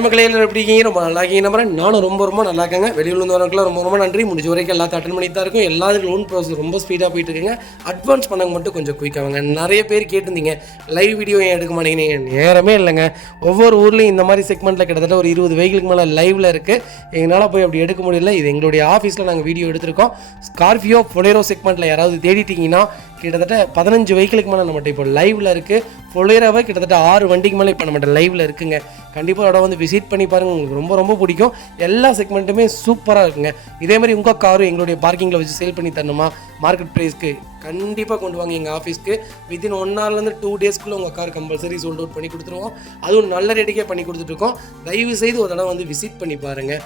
Hi மக்களே, எல்லாரும் எப்படி இருக்கீங்க? ரொம்ப நல்லா இருக்கீங்க நம்புறேன். நானும் ரொம்ப நல்லா இருக்கேங்க. வெளியூர்ல இருந்து வரவங்களுக்குலாம் ரொம்ப நன்றி. முடிஞ்ச வரைக்கும் எல்லாத்தையும் அட்டன் பண்ணி தான் இருக்கும். எல்லாத்துக்கும் லோன் ப்ராசஸ் ரொம்ப ஸ்பீடாக போயிட்டு இருக்குங்க. அட்வான்ஸ் பண்ணாங்க மட்டும் கொஞ்சம் குயிக்காக. நிறைய பேர் கேட்டிருந்தீங்க லைவ் வீடியோ ஏன் எடுக்க மாட்டேங்கிறீங்க. நேரமே இல்லைங்க. ஒவ்வொரு ஊர்லேயும் இந்த மாதிரி செக்மெண்ட்டில் கிட்டத்தட்ட ஒரு 20 வெஹிக்கிளுக்கு மேலே லைவில் இருக்குது. எங்களால் போய் அப்படி எடுக்க முடியல. இது எங்களுடைய ஆஃபீஸில் நாங்கள் வீடியோ எடுத்திருக்கோம். ஸ்கார்பியோ பொலேரோ செக்மெண்ட்டில் யாராவது தேடிட்டிங்கன்னா கிட்டத்தட்ட 15 வெஹிக்கிளுக்கு மேலே நம்மகிட்ட இப்போ லைவில் இருக்குது. பொலேரோவை கிட்டத்தட்ட 6 வண்டிக்கு மேலே இப்போ நம்மகிட்ட லைவில் இருக்குங்க. கண்டிப்பாக அதோட வந்து விசிட் பண்ணி பாருங்கள். உங்களுக்கு ரொம்ப பிடிக்கும். எல்லா செக்மெண்ட்டுமே சூப்பராக இருக்குங்க. இதே மாதிரி உங்கள் காரும் எங்களுடைய பார்க்கிங்கில் வச்சு சேல் பண்ணி தரணுமா, மார்க்கெட் ப்ரைஸ்க்கு கண்டிப்பாக கொண்டு வாங்க எங்கள் ஆஃபீஸ்க்கு. வித்தின் 1 hourலேருந்து 2 daysக்குள்ளே உங்கள் கார் கம்பல்சரி சோல்ட் அவுட் பண்ணி கொடுத்துருவோம். அதுவும் நல்ல ரேட்டுக்கே பண்ணி கொடுத்துட்ருக்கோம். தயவு செய்து ஒரு தடவை வந்து விசிட் பண்ணி பாருங்கள்.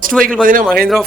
ஃபர்ஸ்ட் வெஹிக்கிள் பார்த்தீங்கன்னா மஹேந்திரா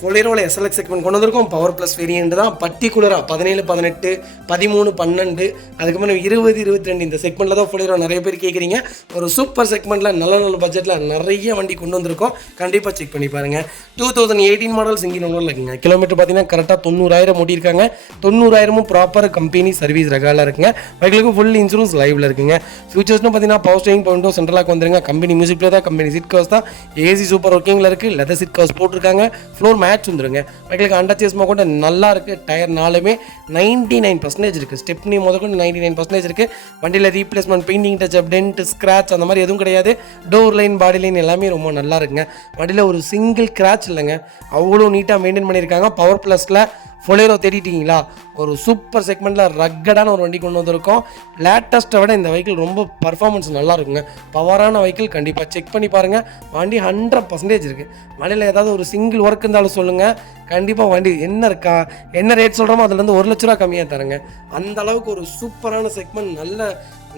பொலேரோவில் SLX செக்மெண்ட் கொண்டு வந்திருக்கோம். பவர் ப்ளஸ் வேரியன்ட் தான். பர்டிகுலராக 17, 18, 13, 12 அதுக்கப்புறம் 20, 22 இந்த செக்மெண்ட்டில் தான் பொலேரோ நிறைய பேர் கேட்குறீங்க. ஒரு சூப்பர் செக்மெண்ட்டில் நல்ல பட்ஜெட்டில் நிறைய வண்டி கொண்டு வந்திருக்கோம். கண்டிப்பாக செக் பண்ணி பாருங்கள். 2018 மாடல் சிங்கிள் ஓனரில் இருக்குங்க. கிலோமீட்டர் பார்த்தீங்கன்னா கரெக்டாக 90,000 ஓட்டியிருக்காங்க. 90,000 ப்ராப்பர் கம்பெனி சர்வீஸ் ரெகார்டில் இருக்குங்க. வெஹிக்கிளுக்கு ஃபுல் இன்சூரன்ஸ் லைவில் இருக்குங்க. ஃபியூச்சர்ஸ்னு பார்த்தீங்கன்னா பவர் ஸ்டீரிங், பவர் சென்ட்ரலாக வந்துருங்க. கம்பெனி மியூசிக் பிளேயர் தான். கம்பெனி சீட் கவர்ஸ் தான். ஏசி சூப்பர் ஒர்க்கிங்கில் இருக்குது. லெதர் சீட் கவர்ஸ் போட்டிருக்காங்க. ஃப்ளோர் மேட்ச் வந்துருங்க. வெஹிக்கிளுக்கு அண்டர் சேஸ்மா கூட நல்லா இருக்குது. டயர் நாலுமே 99% இருக்குது. ஸ்டெப்னி முதற்கொண்டு 99% இருக்குது. வண்டியில் replacement, painting touch up, dent, scratch அந்த மாதிரி எதுவும் கிடையாது. டோர் லைன், பாடி லைன் எல்லாமே ரொம்ப நல்லா இருக்குங்க. வண்டியில் ஒரு சிங்கிள் கிராச் இல்லைங்க. அவ்வளோ நீட்டாக மெயின்டைன் பண்ணியிருக்காங்க. பவர் ப்ளஸில் பொலேரோ தேடிட்டீங்களா, ஒரு சூப்பர் செக்மெண்ட்டில் ரக்கடான ஒரு வண்டி கொண்டு வந்திருக்கோம். லேட்டஸ்ட்டை விட இந்த வெஹிக்கிள் ரொம்ப பர்ஃபார்மன்ஸ் நல்லா இருக்குங்க. பவரான வெஹிக்கிள். கண்டிப்பாக செக் பண்ணி பாருங்கள். வண்டி 100% இருக்குது. வண்டியில் ஏதாவது ஒரு சிங்கிள் ஒர்க் இருந்தாலும் சொல்லுங்கள். கண்டிப்பாக வண்டி என்ன ரேட் சொல்கிறோமோ அதுலேருந்து 1 லட்ச ரூபா கம்மியாக தரேங்க. அந்த அளவுக்கு ஒரு சூப்பரான செக்மெண்ட். நல்ல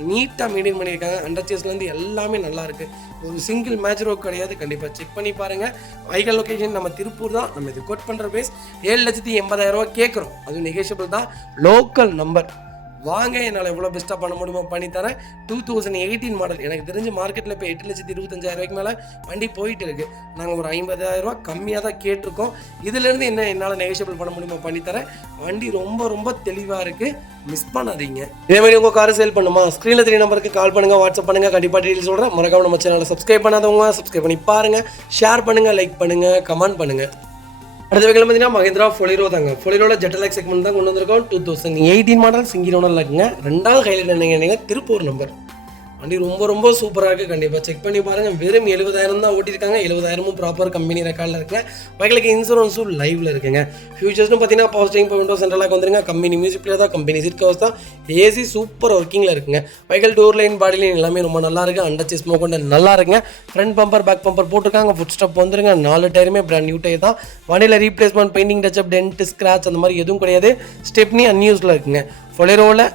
நீட்டாக மெயின்டைன் பண்ணியிருக்காங்க. அண்டர் சேஸ்லேருந்து எல்லாமே நல்லா இருக்குது. ஒரு சிங்கிள் மேட்ச் ரோக் கிடையாது. கண்டிப்பாக செக் பண்ணி பாருங்கள். வெஹிக்கிள் லொக்கேஷன் நம்ம திருப்பூர் தான். நம்ம இது கோட் பண்ணுற பேஸ் 7,80,000 கேட்குறோம். அது நெகோஷியபிள் தான். Local number. வாங்க, என்னால் எவ்வளோ பெஸ்ட்டாக பண்ண முடியுமோ பண்ணித்தரேன். 2018 மாடல். எனக்கு தெரிஞ்ச மார்க்கெட்டில் இப்போ 8,25,000 மேலே வண்டி போயிட்டு இருக்குது. நாங்கள் ஒரு 50,000 கம்மியாக தான் கேட்டிருக்கோம். இதுலேருந்து என்ன என்னால் நெகோஷியபிள் பண்ண முடியுமோ பண்ணித்தரேன். வண்டி ரொம்ப தெளிவாக இருக்குது. மிஸ் பண்ணாதீங்க. இதே மாதிரி உங்கள் காரை சேல் பண்ணுமா, ஸ்க்ரீனில் 3 நம்பருக்கு கால் பண்ணுங்கள், வாட்ஸ்அப் பண்ணுங்கள். கண்டிப்பாக டீட்டெயில்ஸ் சொல்கிறேன். மறக்காம நம்ம சேனலை சப்ஸ்கிரைப் பண்ணாதவங்க சப்ஸ்கிரைப் பண்ணி பாருங்கள். ஷேர் பண்ணுங்கள், லைக் பண்ணுங்கள், கமெண்ட் பண்ணுங்கள். அடுத்த வெஹிக்கிள் பார்த்தீங்கன்னா மஹேந்திரா பொலேரோ தாங்க. பொலேரோட ZLX செக்மெண்ட் தான் கொண்டு வந்திருக்கோம். 2018 மாடல் சிங்கிள் ஓனரில் இருக்குங்க. 2வது ஹைலைட் என்னங்க, திருப்பூர் நம்பர். வண்டி ரொம்ப சூப்பராக இருக்குது. கண்டிப்பாக செக் பண்ணி பாருங்கள். வெறும் 70,000 தான் ஓட்டியிருக்காங்க. 70,000 ப்ராப்பர் கம்பெனி ரெக்கார்டில் இருக்குங்க. வெஹிக்கிளுக்கு இன்சூரன்ஸும் லைவில் இருக்குங்க. ஃபியூச்சர்ஸ்னு பார்த்தீங்கன்னா பவர் ஸ்டீரிங், பவர் விண்டோ சென்ட்ரலாக வந்துருங்க. கம்பெனி மியூசிக் பிளேயர் தான். கம்பெனி சீட் கவர்ஸ் தான். ஏசி சூப்பர் ஒர்க்கிங்கில் இருக்குங்க. Vehicle door line, body line எல்லாமே ரொம்ப நல்லா இருக்குது. அண்டர் சேஸ்மா கொண்டு நல்லா இருக்குங்க. ஃப்ரண்ட் பம்பர், பேக் பம்பர் போட்டிருக்காங்க. ஃபுட் ஸ்டெப் வந்துருங்க. 4 டயருமே பிராண்ட் நியூ டயர் தான். வண்டியில் replacement, painting touch up, dent, scratch அந்த மாதிரி எதுவும் கிடையாது. ஸ்டெப்னி அன்யூஸில் இருக்குங்க. பொலேரோவில்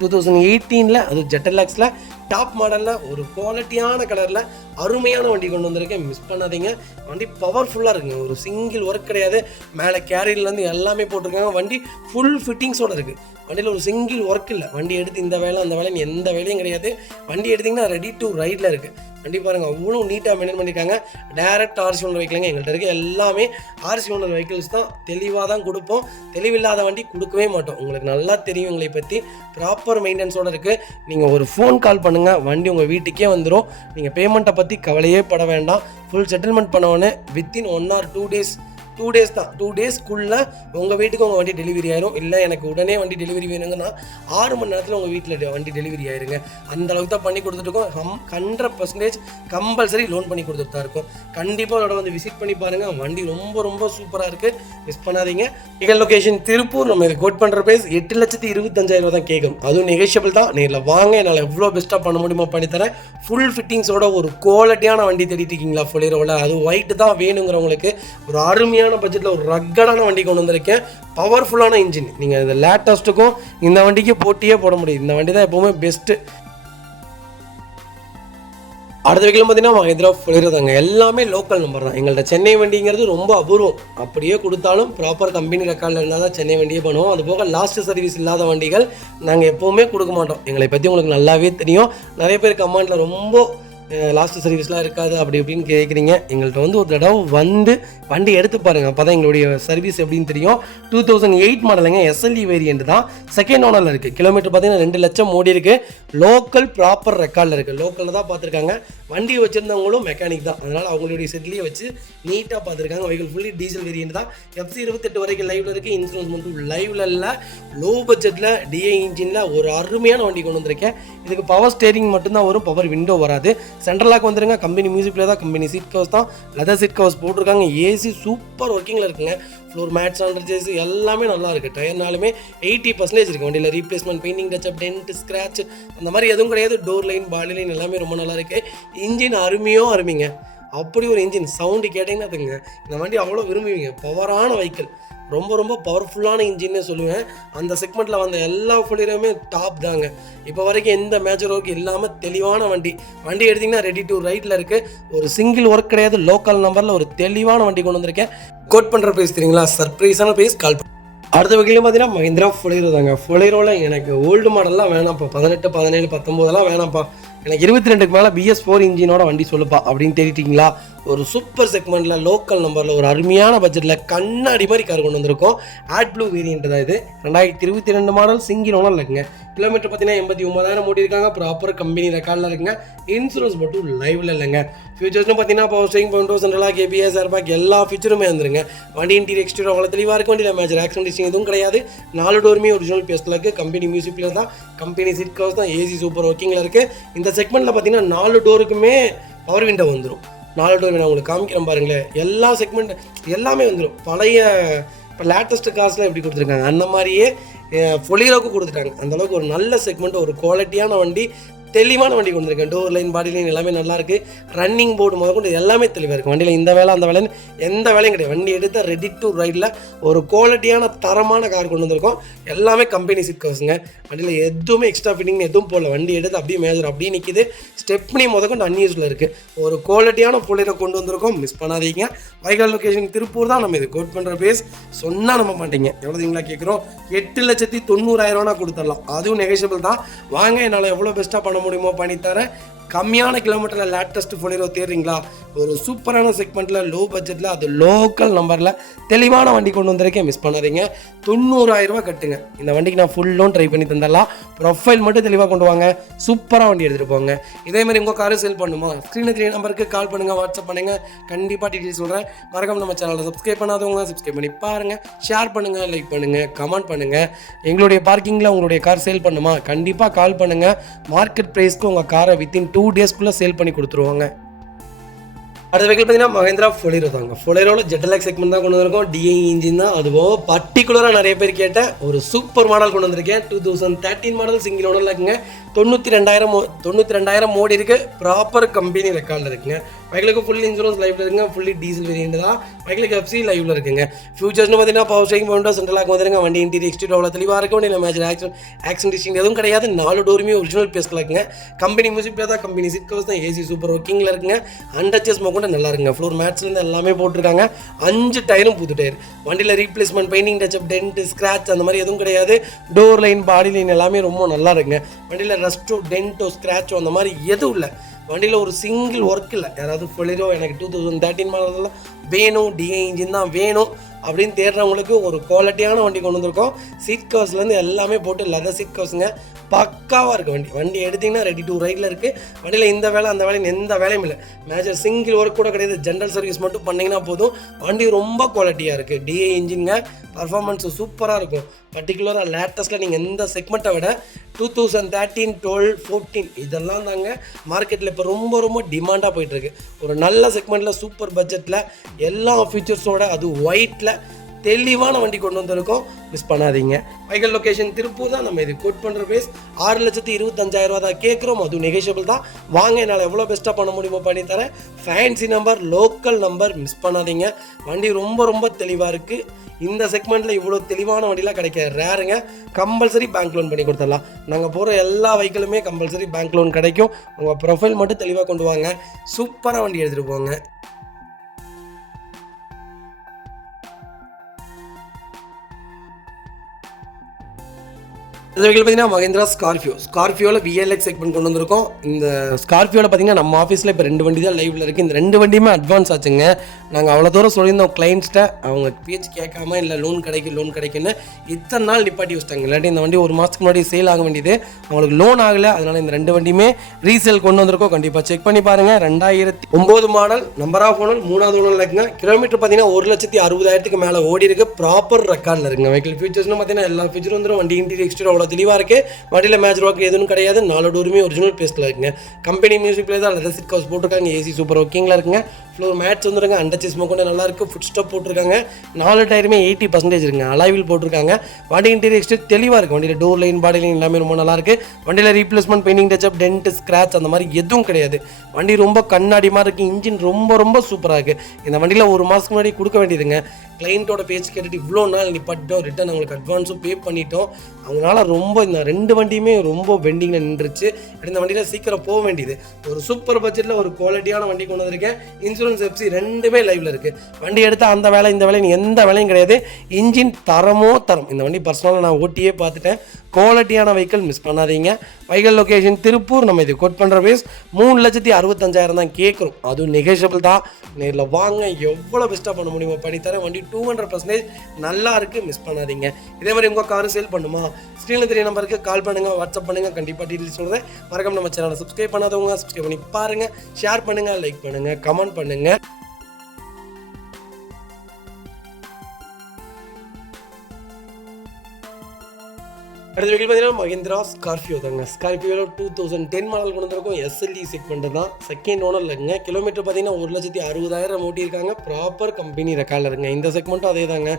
2018 அது ZLXல டாப் மாடலில் ஒரு குவாலிட்டியான கலரில் அருமையான வண்டி கொண்டு வந்திருக்கேன். மிஸ் பண்ணாதீங்க. வண்டி பவர்ஃபுல்லாக இருக்குங்க. ஒரு சிங்கிள் ஒர்க் கிடையாது. மேலே கேரியர்லேருந்து எல்லாமே போட்டிருக்காங்க. வண்டி ஃபுல் ஃபிட்டிங்ஸோடு இருக்குது. வண்டியில் ஒரு சிங்கிள் ஒர்க் இல்லை. வண்டி எடுத்து இந்த வேலை அந்த வேலைன்னு எந்த வேலையும் கிடையாது. வண்டி எடுத்திங்கன்னா ரெடி டு ரைடில் இருக்குது. வண்டி பாருங்கள், அவ்வளோ நீட்டாக மெயின்டைன் பண்ணியிருக்காங்க. டேரக்ட் RC ஓனர் வெஹிக்கிளுங்க. எங்கள்கிட்ட இருக்க எல்லாமே RC ஓனர் வெஹிக்கிள்ஸ் தான். தெளிவாக தான் கொடுப்போம். தெளிவில்லாத வண்டி கொடுக்கவே மாட்டோம். உங்களுக்கு நல்லா தெரியும் எங்களை பற்றி. ப்ராப்பர் மெயின்டெனன்ஸோடு இருக்குது. நீங்கள் ஒரு ஃபோன் கால் பண்ணுங்கள், வண்டி உங்கள் வீட்டுக்கே வந்துடும். நீங்கள் பேமெண்ட்டை பற்றி கவலையே பட வேண்டாம். ஃபுல் செட்டில்மெண்ட் பண்ணோன்னே வித்தின் 1 or 2 days 2 days தான். 2 daysக்குள்ளே உங்கள் வீட்டுக்கு உங்கள் வண்டி டெலிவரி ஆயிரும். இல்லை எனக்கு உடனே வண்டி டெலிவரி வேணுங்கன்னா 6 மணி நேரத்தில் உங்கள் வீட்டில் வண்டி டெலிவரி ஆயிருங்க. அந்த அளவுக்கு தான் பண்ணி கொடுத்துட்ருக்கோம். 100% கம்பல்சரி லோன் பண்ணி கொடுத்துட்டு தான் இருக்கும். கண்டிப்பாக அதோட வந்து விசிட் பண்ணி பாருங்கள். வண்டி ரொம்ப சூப்பராக இருக்குது. மிஸ் பண்ணாதீங்க. எங்கள் லொக்கேஷன் திருப்பூர். நம்ம இதை கோட் பண்ணுற ப்ரைஸ் 8,25,000 தான் கேட்கும். அதுவும் நெகோஷியபிள் தான். நேரில் வாங்க, என்னால் எவ்வளோ பெஸ்ட்டாக பண்ண முடியுமோ பண்ணித்தரேன். ஃபுல் ஃபிட்டிங்ஸோட ஒரு குவாலிட்டியான வண்டி தேடிட்டு இருக்கீங்களா பொலேரோவில், அது ஒயிட் தான் வேணுங்கிறவங்களுக்கு ஒரு அருமையான பட்ஜெட்டில் ஒரு ரக்கடான வண்டி கொண்டு வந்திருக்கேன். பவர்ஃபுல்லான இன்ஜின். நீங்கள் இந்த லேட்டஸ்ட்டுக்கும் இந்த வண்டிக்கு போட்டியே போட முடியும். இந்த வண்டி தான் எப்போவுமே பெஸ்ட்டு. அடுத்த வெஹிக்கிள் பார்த்தீங்கன்னா மஹேந்திரா பொலேரோ தாங்க. எல்லாமே லோக்கல் நம்பர் தான். எங்கள்கிட்ட சென்னை வண்டிங்கிறது ரொம்ப அபூர்வம். அப்படியே கொடுத்தாலும் ப்ராப்பர் கம்பெனி ரெக்கார்டில் இருந்தால் தான் சென்னை வண்டியே பண்ணுவோம். அதுபோக லாஸ்ட் சர்வீஸ் இல்லாத வண்டிகள் நாங்கள் எப்போவுமே கொடுக்க மாட்டோம். எங்களை பற்றி உங்களுக்கு நல்லாவே தெரியும். நிறைய பேர் கமெண்ட்டில் ரொம்ப லாஸ்ட் சர்வீஸ்லாம் இருக்காது அப்படி இப்படின்னு கேட்குறீங்க. எங்கள்கிட்ட வந்து ஒரு தடவை வந்து வண்டி எடுத்து பாருங்கள், அப்போ தான் எங்களுடைய சர்வீஸ் எப்படின்னு தெரியும். 2008 மாடலுங்க, எஸ்எல்இ வேரியண்ட் தான், செகண்ட் ஓனரில் இருக்குது. கிலோமீட்டர் பார்த்தீங்கன்னா 2 லட்சம் ஓடி இருக்குது. லோக்கல் ப்ராப்பர் ரெக்கார்டில் இருக்குது. லோக்கலில் தான் பார்த்துருக்காங்க. வண்டி வச்சுருந்தவங்களும் மெக்கானிக் தான், அதனால் அவங்களுடைய செட்லேயே வச்சு நீட்டாக பார்த்துருக்காங்க. வெஹிக்கிள் ஃபுல்லி டீசல் வேரியண்ட் தான். FC 28 வரைக்கும் லைவில் இருக்குது. இன்சூரன்ஸ் மட்டும் லைவில் இல்லை. லோ பட்ஜெட்டில் டிஐ இன்ஜினில் ஒரு அருமையான வண்டி கொண்டு வந்திருக்கேன். இதுக்கு பவர் ஸ்டேரிங் மட்டும்தான் வரும், பவர் விண்டோ வராது. சென்ட்ரலாக வந்துருங்க. கம்பெனி மியூசிக்கில் தான், கம்பெனி சீட் கவர்ஸ் தான், லெதர் சீட் கவர்ஸ் போட்டிருக்காங்க. ஏசி சூப்பர் ஒர்க்கிங்கில் இருக்குங்க. ஃப்ளோர் மேட்ஸ் அண்டர்ஜேஸ் எல்லாமே நல்லா இருக்குது. டயர்னாலுமே 80% இருக்குது. வண்டியில் replacement, painting touch up, dent, scratch அந்த மாதிரி எதுவும் கிடையாது. டோர் லைன், பாடி லைன் எல்லாமே ரொம்ப நல்லா இருக்குது. இன்ஜின் அருமைங்க. அப்படி ஒரு இன்ஜின் சவுண்டு கேட்டிங்கன்னா அதுங்க இந்த வண்டி அவ்வளோ விரும்புவீங்க. பவரான வெஹிக்கிள், ரொம்ப பவர்ஃபுல்லான இன்ஜின்னே சொல்லுவேன். அந்த செக்மெண்ட்டில் வந்த எல்லா ஃபுல்லுமே டாப் தாங்க. இப்போ வரைக்கும் எந்த மேஜர் ஒர்க் இல்லாமல் தெளிவான வண்டி எடுத்திங்கன்னா ரெடி டு ரைட்டில் இருக்குது. ஒரு சிங்கிள் ஒர்க் கிடையாது. லோக்கல் நம்பரில் ஒரு தெளிவான வண்டி கொண்டு வந்திருக்கேன். கோட் பண்ணுற ப்ரைஸ் தெரியுங்களா? சர்ப்ரைஸான ப்ரைஸ். கால் பண்ணி அடுத்த வகையிலும் பார்த்தீங்கன்னா மஹிந்திரா ஃபுலேரோ தாங்க. ஃபுலேரோவில் எனக்கு ஓல்டு மாடல்லாம் வேணாம்ப்பா, 18, 17, 19 வேணாம்ப்பா, எனக்கு 22க்கு மேலே BS4 இன்ஜினோட வண்டி சொல்லுப்பா அப்படின்னு தேடிட்டிங்களா? ஒரு சூப்பர் செக்மெண்ட்டில் லோக்கல் நம்பரில் ஒரு அருமையான பட்ஜெட்டில் கண்ணாடி மாதிரி கார் கொண்டு வந்திருக்கோம். ஆட் ப்ளூ வேரியண்ட் தான் இது. 2022 மாடல், சிங்கிள் ஓனர் இருக்குங்க. கிலோமீட்டர் பார்த்தீங்கன்னா 89,000 ஓட்டியிருக்காங்க. ப்ராப்பர் கம்பெனி ரெக்கார்டில் இருக்குங்க. இன்சூரன்ஸ் மட்டும் லைவில் இல்லைங்க. ஃபியூச்சர்ஸ்னு பார்த்தீங்கன்னா பவர் ஸ்டீரிங், விண்டோஸ், சென்ட்ரலாக ABS, ஏர்பேக் எல்லா ஃபீச்சருமே வந்துருங்க. வண்டி இன்டீரியர் எக்ஸ்டீரியர் அவ்வளோ தெளிவாக இருக்கும். வண்டியில் மேஜர் ஆக்சிடென்ட் எதுவும் கிடையாது. 4 டோருமே ஒரிஜினல் பேஸ்டில் இருக்குது. கம்பெனி மியூசிக்கில் தான், கம்பெனி சீட் கவர்ஸ் தான், ஏசி சூப்பர் ஒர்க்கிங்கில் இருக்குது. இந்த செக்மெண்ட்டில் பார்த்தீங்கன்னா 4 டோருக்குமே பவர் விண்டோ வந்துடும். 4 டோர் நான் உங்களுக்கு காமிக்கிறேன் பாருங்களேன். எல்லா செக்மெண்ட் எல்லாமே வந்துடும். பழைய இப்போ லேட்டஸ்ட் காசில் எப்படி கொடுத்துருக்காங்க அந்த மாதிரியே ஃபுலேரோவுக்கு கொடுத்துட்டாங்க. அந்தளவுக்கு ஒரு நல்ல செக்மெண்ட், ஒரு குவாலிட்டியான வண்டி, தெளிவான வண்டி கொண்டு இருக்கேன். டோர் லைன், பாடி லைன் எல்லாமே நல்லா இருக்குது. ரன்னிங் போர்டு முதற்கொண்டு எல்லாமே தெளிவாக இருக்குது. வண்டியில் இந்த வேலை அந்த வேலைன்னு எந்த வேலையும் கிடையாது. வண்டி எடுத்தால் ரெடி டு ரைடில் ஒரு குவாலிட்டியான தரமான கார் கொண்டு வந்திருக்கோம். எல்லாமே கம்பெனி சீட் கவர்ஸுங்க. வண்டியில் எதுவுமே எக்ஸ்ட்ரா ஃபிட்டிங் எதுவும் போடல. வண்டி எடுத்து அப்படியே மேஜர் அப்படியே நிற்கிது. ஸ்டெப்னி முதற்கொண்டு அன்யூஸில் இருக்குது. ஒரு குவாலிட்டியான ஃபுலேரை கொண்டு வந்திருக்கோம். மிஸ் பண்ணாதீங்க. வைகால் லொக்கேஷன் திருப்பூர் தான். நம்ம இது கோட் பண்ணுற பேஸ் சொன்னால் நம்ப மாட்டீங்க. எவ்வளோங்களா கேட்குறோம்? 8,90,000 கொடுத்துடலாம். அதுவும் நெகோஷியபிள் தான். வாங்க, என்னால் எவ்வளோ பெஸ்ட்டாக பண்ண முடியுமோ பண்ணித்தரேன். கம்மியான கிலோமீட்டரில் லேட்டஸ்ட் ஃபுலேரோ தேடுறீங்களா? ஒரு சூப்பரான செக்மெண்ட்டில் லோ பட்ஜெட்டில் அது லோக்கல் நம்பரில் தெளிவான வண்டி கொண்டு வந்திருக்கேன். மிஸ் பண்ணாதீங்க. 90,000 கட்டுங்க. இந்த வண்டிக்கு நான் ஃபுல் லோன் ட்ரை பண்ணி தந்துடலாம். ப்ரொஃபைல் மட்டும் தெளிவாக கொண்டு வாங்க. சூப்பராக வண்டி எடுத்துகிட்டு போங்க. இதேமாதிரி உங்கள் காரை சேல் பண்ணுமா? ஸ்க்ரீனில் 3 நம்பருக்கு கால் பண்ணுங்கள், வாட்ஸ்அப் பண்ணுங்கள். கண்டிப்பாக டீட்டெயில்ஸ் சொல்கிறேன். மறக்காம நம்ம சேனலை சப்ஸ்கிரைப் பண்ணாதவங்க சப்ஸ்கிரைப் பண்ணி பாருங்கள். ஷேர் பண்ணுங்கள், லைக் பண்ணுங்கள், கமெண்ட் பண்ணுங்கள். எங்களுடைய பார்க்கிங்கில் உங்களுடைய கார் சேல் பண்ணுமா? கண்டிப்பாக கால் பண்ணுங்கள். மார்க்கெட் ப்ரைஸ்க்கு உங்கள் காரை வித்தின் 2 டேஸ்க்குள்ளே சேல் பண்ணி கொடுத்துருவாங்க. அடுத்த வெஹிக்கிள் பார்த்தீங்கன்னா மஹிந்திரா ஃபுலேரோ தாங்க. ஃபுலேரோவில் ஜெட்டலாக் செக்மெண்ட் தான் கொண்டு வந்திருக்கோம். டிஐ இன்ஜின் தான். அதுவும் பர்டிகுலராக நிறைய பேர் கேட்ட ஒரு சூப்பர் மாடல் கொண்டு வந்திருக்கேன். 2013 மாடல், சிங்கிள் ஓனரில் இருக்குங்க. 92,000 ஓடி இருக்குது. ப்ராப்பர் கம்பெனி ரெக்கார்டில் இருக்குங்க. வெஹிக்கிளுக்கு ஃபுல் இன்சூரன்ஸ் லைவில் இருக்குங்க. ஃபுல்லி டீசல் வேரியண்ட் தான். வெஹிக்கிளுக்கு FC லைவில் இருக்குங்க. ஃபியூச்சர்ஸ்னு பார்த்தீங்கன்னா பவர் ஸ்டீரிங், விண்டோஸ், சென்ட்ரலாக வந்துருங்க. வண்டி இன்டீரியர் எக்ஸ்டீரியர் அவ்வளோ தெளிவாக இருக்கும். வண்டியில் மேஜர் ஆக்சிடென்ட் எதுவும் கிடையாது. 4 டோருமே ஒரிஜினல் பேஸ்டில் இருக்குங்க. கம்பெனி மியூசிக்கில் தான், கம்பெனி சீட் கவர்ஸ் தான், ஏசி சூப்பர் ஒர்க்கிங்கில் இருக்குங்க. அண்டர்ச்சஸ் கூட நல்லா இருக்குங்க. ஃப்ளோர் மேட்ஸ்லேருந்து எல்லாமே போட்டிருக்காங்க. 5 டயரும் புது டயர். வண்டியில் replacement, painting touch up, dent, scratch அந்த மாதிரி எதுவும் கிடையாது. டோர் லைன், பாடி லைன் எல்லாமே ரொம்ப நல்லா இருக்குங்க. வண்டியில் ரஸ்ட்டோ, டென்ட்டோ, ஸ்க்ராச்சோ அந்த மாதிரி எதுவும் இல்லை. வண்டியில் ஒரு சிங்கிள் ஒர்க் இல்லை. யாராவது ஃபுலேரோ எனக்கு 2013 மாடலில் வேணும், டிஐ இன்ஜின் தான் வேணும் அப்படின்னு தேடுறவங்களுக்கு ஒரு குவாலிட்டியான வண்டி கொண்டு வந்திருக்கோம். சீட் கவர்ஸ்லேருந்து எல்லாமே போட்டு லெதர் சீட் கவர்ஸுங்க. பக்காவாக இருக்குது வண்டி எடுத்திங்கன்னா ரெடி டு ரைடில் இருக்குது. வண்டியில் இந்த வேலை அந்த வேலைன்னு எந்த வேலையும் இல்லை. மேஜர் சிங்கிள் ஒர்க் கூட கிடையாது. ஜென்ரல் சர்வீஸ் மட்டும் பண்ணிங்கன்னா போதும். வண்டி ரொம்ப குவாலிட்டியாக இருக்குது. டிஏ இன்ஜின்ங்க. பர்ஃபார்மன்ஸு சூப்பராக இருக்கும். பர்டிகுலராக லேட்டஸ்ட்டில் நீங்கள் எந்த செக்மெண்ட்டை விட 2013, 12, 14 இதெல்லாம் தாங்க மார்க்கெட்டில் இப்போ ரொம்ப டிமாண்டாக போயிட்டுருக்கு. ஒரு நல்ல செக்மெண்ட்டில் சூப்பர் பட்ஜெட்டில் எல்லா ஃபீச்சர்ஸோட, அது ஒயிட்டில் தெளிவான வண்டி கொண்டு வந்திருக்கோம். மிஸ் பண்ணாதீங்க. வைகல் லொக்கேஷன் திருப்பூர் தான். நம்ம இது கோட் பண்ணுற பேஸ் 6,25,000 தான் கேட்குறோம். அதுவும் நெகோஷியபிள் தான். வாங்க, என்னால் எவ்வளோ பெஸ்ட்டாக பண்ண முடியுமோ பண்ணித்தரேன். Fancy number, local number, miss பண்ணாதீங்க. வண்டி ரொம்ப தெளிவாக இருக்குது. இந்த செக்மெண்ட்டில் இவ்வளோ தெளிவான வண்டிலாம் கிடைக்க ரேருங்க. கம்பல்சரி பேங்க் லோன் பண்ணி கொடுத்துடலாம். நாங்கள் போகிற எல்லா வெஹிக்கிளுமே கம்பல்சரி பேங்க் லோன் கிடைக்கும். உங்கள் ப்ரொஃபைல் மட்டும் தெளிவாக கொண்டு வாங்க. சூப்பராக வண்டி எடுத்துகிட்டு போங்க. இந்த வெஹிக்கிள் பார்த்தீங்கன்னா மஹிந்திரா ஸ்கார்பியோவில் விஎல்எக்ஸ் செக்மெண்ட் கொண்டு வந்திருக்கோம். இந்த ஸ்கார்பியோவில் பார்த்தீங்கன்னா நம்ம ஆஃபீஸில் இப்போ 2 வண்டி தான் லைவில் இருக்குது. இந்த 2 வண்டியுமே அட்வான்ஸ் ஆச்சுங்க. நாங்கள் அவ்வளோ தூரம் சொல்லியிருந்தோம் கிளைண்ட்ஸ்கிட்ட, அவங்க பேச்சு கேட்காம இல்லை லோன் கிடைக்குன்னு இத்தனை நாள் நிப்பாட்டி வச்சிட்டாங்க. இல்லாட்டி இந்த வண்டி 1 மாதத்துக்கு முன்னாடி சேல் ஆக வேண்டியது, அவங்களுக்கு லோன் ஆகலை. அதனால் இந்த 2 வண்டியுமே ரீசேல் கொண்டு வந்திருக்கோம். கண்டிப்பாக செக் பண்ணி பாருங்கள். 2009 மாடல், நம்பர் ஆஃப் ஓனர் 3வது ஓனர் இருக்குங்க. கிலோமீட்டர் பார்த்தீங்கன்னா 1,60,000 மேலே ஓடி இருக்கு. ப்ராப்பர் ரெக்கார்டில் இருக்குங்க. வெஹிக்கிள் ஃபீச்சர்ஸ்னு பார்த்தீங்கன்னா எல்லா ஃபீச்சரும் வந்துடும். வண்டி இன்டீரியர் எக்ஸ்டீரியர் அவ்வளோ தெளிவாக இருக்குது. வண்டியில் மேஜர் ஒர்க் எதுவும் கிடையாது. 4 டோருமே ஒரிஜினல் பேஸ்ட்டில் இருக்குங்க. கம்பெனி மியூசிக் பிளே தான். லெதர் சீட் கவர்ஸ் போட்டிருக்காங்க. ஏசி சூப்பர் ஒர்க்கிங்கில் இருக்குங்க. ஃப்ளோர் மேட்ஸ் வந்துருங்க. அண்டர்ச்சேஸ் கொண்டு நல்லா இருக்குது. ஃபுட் ஸ்டாப் போட்டிருக்காங்க. 4 டயருமே 80% இருக்குங்க. அலாய்வில் போட்டிருக்காங்க. வண்டி இன்டீரியர் எக்ஸ்டீரியர் தெளிவாக இருக்குது. வண்டியில் டோர் லைன், பாடி லைன் எல்லாமே ரொம்ப நல்லா இருக்குது. வண்டியில் replacement, painting touch up, dent, scratch அந்த மாதிரி எதுவும் கிடையாது. வண்டி ரொம்ப கண்ணாடி மாதிரி இருக்குது. இன்ஜின் ரொம்ப சூப்பராக இருக்குது. இந்த வண்டியில் 1 மாதத்துக்கு முன்னாடி கொடுக்க வேண்டியதுங்க. கிளைண்ட்டோட பேச்சு கேட்டுட்டு இவ்வளோ நாள் நிப்பாட்டிட்டோம். ரிட்டன் அவங்களுக்கு அட்வான்ஸும் பே பண்ணிட்டோம். அவங்களால ரொம்ப இந்த 2 வண்டியுமே ரொம்ப பெண்டிங்கில் நின்றுச்சு. இந்த வண்டியில் சீக்கிரம் போக வேண்டியது. ஒரு சூப்பர் பட்ஜெட்டில் ஒரு குவாலிட்டியான வண்டி கொண்டு வந்திருக்கேன். இன்சூரன்ஸ் எஃப்சி 2மே லைவில் இருக்குது. வண்டி எடுத்தால் அந்த வேலை இந்த வேலை எந்த வேலையும் கிடையாது. இன்ஜின் தரம். இந்த வண்டி பர்சனலாக நான் ஓட்டியே பார்த்துட்டேன். குவாலிட்டியான வெஹிக்கிள் மிஸ் பண்ணாதீங்க. Vehicle location Tiruppur. நம்ம இது கோட் பண்ணுற பேஸ் 3,65,000 தான் கேட்குறோம். அதுவும் நெகோஷியபிள் தான். நேரில் வாங்க, எவ்வளோ பெஸ்ட்டாக பண்ண முடியுமோ பண்ணித்தரேன். வண்டி 200% நல்லா இருக்குது, மிஸ் பண்ணாதீங்க. இதே மாதிரி உங்கள் காரு சேல் பண்ணுமா, ஸ்க்ரீனில் தெரிய நம்பருக்கு கால் பண்ணுங்கள், வாட்ஸ்அப் பண்ணுங்கள். கண்டிப்பாக டீட்டெயில்ஸ் சொல்கிறேன். மறக்காம நம்ம சேனலை சப்ஸ்கிரைப் பண்ணாதவங்க சப்ஸ்கிரைப் பண்ணி பாருங்கள். ஷேர் பண்ணுங்கள், லைக் பண்ணுங்கள், கமெண்ட் பண்ணுங்கள். அடுத்த வெஹிக்கிள் பார்த்தீங்கன்னா மஹிந்திரா ஸ்கார்பியோ தாங்க. ஸ்கார்பியோவில் 2010 மாடல் கொண்டு வந்திருக்கும். எஸ்எல்இ செக்மெண்ட் தான். செகண்ட் ஓனர் இருக்குங்க. கிலோமீட்டர் பார்த்தீங்கன்னா 1,60,000 ஓட்டியிருக்காங்க. ப்ராப்பர் கம்பெனி ரெக்கார்டில் இருக்குங்க. இந்த செக்மெண்ட்டும் அதே தாங்க.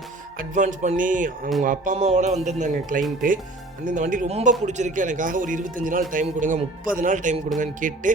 அட்வான்ஸ் பண்ணி அவங்க அப்பா அம்மாவோட வந்திருந்தாங்க கிளைண்ட்டு. இந்த வண்டி ரொம்ப பிடிச்சிருக்கு, எனக்காக ஒரு 25 நாள் டைம் கொடுங்க, 30 நாள் டைம் கொடுங்கன்னு கேட்டு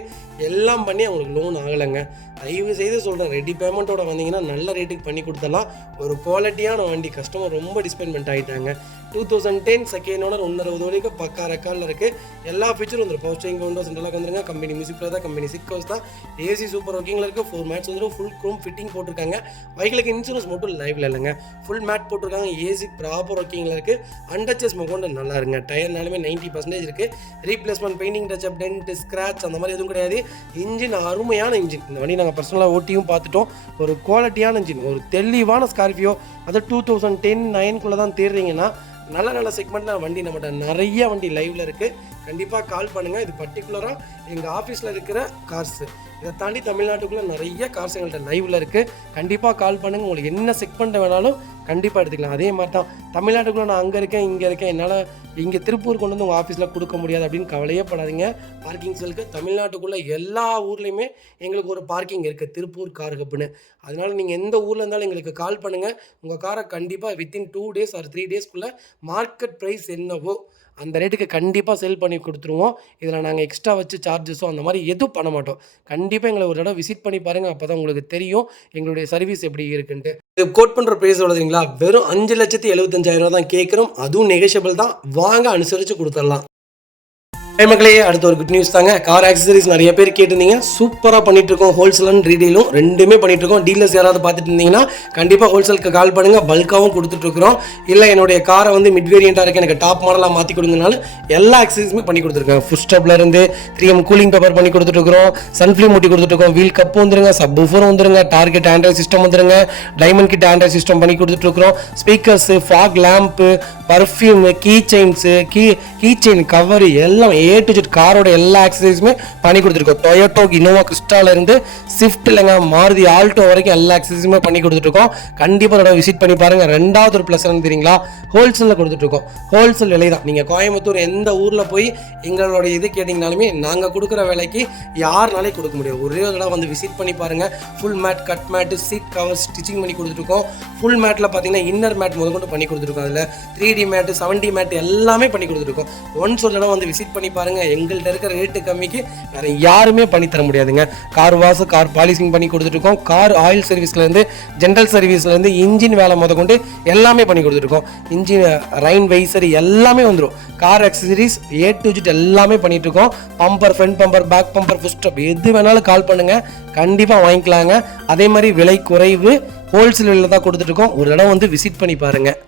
எல்லாம் பண்ணி அவங்களுக்கு லோன் ஆகலைங்க. தயவு செய்து சொல்கிறேன், ரெடி பேமெண்ட்டோட வந்தீங்கன்னா நல்ல ரேட்டுக்கு பண்ணி கொடுத்தலாம். ஒரு குவாலிட்டியான வண்டி. கஸ்டமர் ரொம்ப டிஸ்பென்மெண்ட் ஆகிட்டாங்க. 2010 செகண்ட் ஓனர் 160 பக்கா ரெக்கார்டில் இருக்குது. எல்லா ஃபீச்சரும் வந்துடும். பவர் ஸ்டீரிங், விண்டோஸ் சென்ட்ரலாக வந்துருங்க. கம்பெனி மியூசிக் தான், கம்பெனி சிக் ஹவுஸ் தான். ஏசி சூப்பர் ஒர்க்கிங்கில் இருக்குது. 4 மேட்ஸ் வந்துடும். ஃபுல் க்ரோம் ஃபிட்டிங் போட்டிருக்காங்க. வெஹிக்கிளுக்கு இன்சூரன்ஸ் மட்டும் லைவில் இல்லைங்க. ஃபுல் மேட் போட்டிருக்காங்க. ஏசி ப்ராப்பர் ஒர்க்கிங்கில் இருக்குது. அண்டர்ச்சேஸ் கொண்டு நல்லா இருங்க. டயர்னாலுமே 90% இருக்குது. Replacement, painting touch up, dent, scratch அந்த மாதிரி எதுவும் கிடையாது. இன்ஜின் அருமையான இன்ஜின். இந்த வண்டி நாங்கள் பர்சனலாக ஓட்டியும் பார்த்துட்டோம். ஒரு குவாலிட்டியான இன்ஜின், ஒரு தெளிவான ஸ்கார்பியோ. அது 2010-9 தான் தேடுறீங்கன்னா நல்ல செக்மெண்ட்டில் வண்டி நம்மகிட்ட நிறைய வண்டி லைவில் இருக்குது. கண்டிப்பாக கால் பண்ணுங்கள். இது பர்டிகுலராக எங்கள் ஆஃபீஸில் இருக்கிற கார்ஸு. இதை தாண்டி தமிழ்நாட்டுக்குள்ளே நிறைய கார்ஸ் எங்கள்கிட்ட லைவில் இருக்குது. கண்டிப்பாக கால் பண்ணுங்கள். உங்களுக்கு என்ன செக்மெண்ட் வேணாலும் கண்டிப்பாக எடுத்துக்கலாம். அதே மாதிரி தான் தமிழ்நாட்டுக்குள்ளே நான் அங்கே இருக்கேன், இங்கே இருக்கேன், என்னால் இங்கே திருப்பூர் கொண்டு வந்து உங்கள் ஆஃபீஸில் கொடுக்க முடியாது அப்படின்னு கவலையே படாதீங்க. பார்க்கிங்ஸ் இருக்குது. தமிழ்நாட்டுக்குள்ளே எல்லா ஊர்லேயுமே எங்களுக்கு ஒரு பார்க்கிங் இருக்குது, திருப்பூர் கார் ஹப்னு. அதனால் நீங்கள் எந்த ஊரில் இருந்தாலும் எங்களுக்கு கால் பண்ணுங்கள். உங்கள் காரை கண்டிப்பாக வித்தின் 2 days ஆர் 3 daysக்குள்ளே மார்க்கெட் ப்ரைஸ் என்னவோ அந்த ரேட்டுக்கு கண்டிப்பாக சேல் பண்ணி கொடுத்துருவோம். இதில் நாங்கள் எக்ஸ்ட்ரா வச்சு சார்ஜஸோ அந்த மாதிரி எதுவும் பண்ண மாட்டோம். கண்டிப்பாக எங்களை ஒரு தடவை விசிட் பண்ணி பாருங்கள். அப்போ தான் உங்களுக்கு தெரியும் எங்களுடைய சர்வீஸ் எப்படி இருக்குன்ட்டு. இது கோட் பண்ணுற ப்ரைஸ் எவ்வளோங்களா? வெறும் 5,75,000 தான் கேட்குறோம். அதுவும் நெகோஷியபிள் தான். வாங்க, அனுசரித்து கொடுத்துடலாம். மக்களே, அடுத்த ஒரு குட் நியூஸ் தாங்க. கார் ஆக்சசரிஸ் நிறைய பேர் கேட்டிருந்தீங்க. சூப்பராக பண்ணிட்டு இருக்கோம். ஹோல்சேல் அண்ட் ரீடெயிலும் 2மே பண்ணிட்டு இருக்கோம். டீலர்ஸ் யாராவது பார்த்துட்டு இருந்தீங்கன்னா கண்டிப்பாக ஹோல்சேலுக்கு கால் பண்ணுங்கள். பல்காகவும் கொடுத்துட்ருக்குறோம். இல்லை என்னுடைய காரை வந்து மிட் வேரியண்ட்டாக இருக்குது, எனக்கு டாப் மாடலாக மாற்றி கொடுங்கனாலும் எல்லா ஆக்சசரிஸுமே பண்ணி கொடுத்துருக்கோம். ஃபுட் ஸ்டாப்லேருந்து 3M கூலிங் பேப்பர் பண்ணி கொடுத்துட்ருக்குறோம். சன்ஃப்ளீம் மூட்டி கொடுத்துட்ருக்கோம். வீல் கப்பு வந்துருங்க, சப் ஊஃபரும் வந்துருங்க, டார்கெட் ஆண்ட்ராய்ட் சிஸ்டம் வந்துருங்க, டைமண்ட் கிட் ஆண்ட்ராய்ட் சிஸ்டம் பண்ணி கொடுத்துட்ருக்குறோம். Speakers, fog lamp, perfume, key chains, key chain cover எல்லாம் A to Z காரோட எல்லா ஆக்சசரிஸுமே பண்ணி கொடுத்துருக்கோம். டொயோட்டோ, இனோவா கிறிஸ்டாலேருந்து ஸ்விஃப்ட் இல்லைங்க, மாருதி ஆல்டோ வரைக்கும் எல்லா ஆக்சசரிஸுமே பண்ணி கொடுத்துட்ருக்கோம். கண்டிப்பாக அதோட விசிட் பண்ணி பாருங்கள். 2வது ஒரு ப்ளஸ் என்ன தெரியுங்களா? ஹோல்சேலில் கொடுத்துட்ருக்கோம். ஹோல்சேல் விலை தான். நீங்கள் கோயம்புத்தூர் எந்த ஊரில் போய் எங்களோட இது கேட்டிங்கனாலுமே நாங்கள் கொடுக்குற விலைக்கு யாருனாலே கொடுக்க முடியும். ஒரே ஒரு தடவை வந்து விசிட் பண்ணி பாருங்கள். Full mat, cut mat, seat cover stitching பண்ணி கொடுத்துருக்கோம். ஃபுல் மேட்டில் பார்த்தீங்கன்னா இன்னர் மேட் முதற்கொண்டு பண்ணி கொடுத்துருக்கோம். அதில் 3D மேட்டு, 7D மேட் எல்லாமே பண்ணி கொடுத்துருக்கோம். ஒன்ஸ் ஒரு தடவை வந்து விசிட் பண்ணி பாருங்கள். எங்கள்கிட்ட இருக்கிற ரேட்டு கம்மிக்கு வேறு யாருமே பண்ணி தர முடியாதுங்க. கார் வாஷ், கார் பாலிசிங் பண்ணி கொடுத்துட்ருக்கோம். கார் ஆயில் சர்வீஸ்லேருந்து, ஜென்ரல் சர்வீஸ்லேருந்து, இன்ஜின் வேலை முதற்கொண்டு எல்லாமே பண்ணி கொடுத்துருக்கோம். இன்ஜின் ரைன் வைசர் எல்லாமே வந்துடும். Car accessories A to Z எல்லாமே பண்ணிகிட்ருக்கோம். Bumper, front bumper, back bumper, foot stop எது வேணாலும் கால் பண்ணுங்கள். கண்டிப்பாக வாங்கிக்கலாங்க. அதே மாதிரி விலை குறைவு. ஹோல்சேல் விலையில் தான் கொடுத்துட்ருக்கோம். ஒரு தடவை வந்து விசிட் பண்ணி பாருங்கள்.